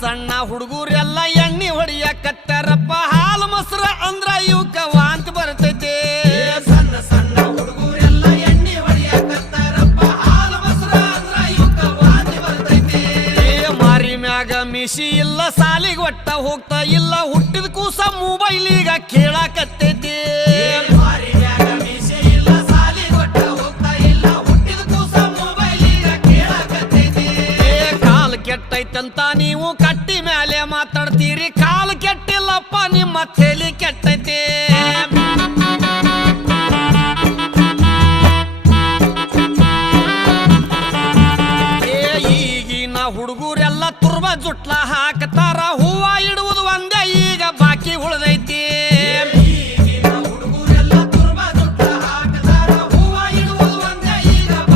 ಸಣ್ಣ ಹುಡುಗರೆಲ್ಲ ಎಣ್ಣೆ ಹೊಡಿಯಕತ್ತಾರಪ್ಪ ಹಾಲು ಮೊಸರ ಅಂದ್ರ ಇವಕ್ಕ ವಾಂತಿ ಬರ್ತೈತೆ ಸಣ್ಣ ಸಣ್ಣ ಹುಡುಗರೆಲ್ಲ ಎಣ್ಣೆ ಹೊಡಿಯಕತ್ತಾರಪ್ಪ ಹಾಲು ಮೊಸರ ಅಂದ್ರ ಇವಕ್ಕ ವಾಂತಿ ಬರ್ತೈತೆ ಮಾರಿ ಮ್ಯಾಗ ಮಿಸಿ ಇಲ್ಲ ಸಾಲಿಗೆ ಒಟ್ಟ ಹೋಗ್ತಾ ಇಲ್ಲ ಹುಟ್ಟಿದ ಕೂಸ ಮೊಬೈಲಿಗ ಕೇಳಾಕತ್ತೈತಿ ಮಾರಿ ಮ್ಯಾಗ ಮೀಸೆ ಇಲ್ಲ ಸಾಲಿಗೆ ಒಟ್ಟ ಹೋಗ್ತಾ ಇಲ್ಲ ಹುಟ್ಟಿದ ಕೂಸ ಮೊಬೈಲಿಗ ಕೇಳಾಕತ್ತೈತಿ ಕಾಲ್ ಕೆಟ್ಟೈತಂತ ನೀವು ಕಟ್ಟಿ ಮ್ಯಾಲೆ ಮಾತಾಡ್ತೀರಿ ಕಾಲ್ ಕೆಟ್ಟಿಲ್ಲಪ್ಪ ನಿಮ್ಮ ತಲೆ ಕೆಟ್ಟೈತಿ ಈಗಿನ ಹುಡುಗರೆಲ್ಲ ತುರ್ಬ ಜುಟ್ಲ ಹಾಕತ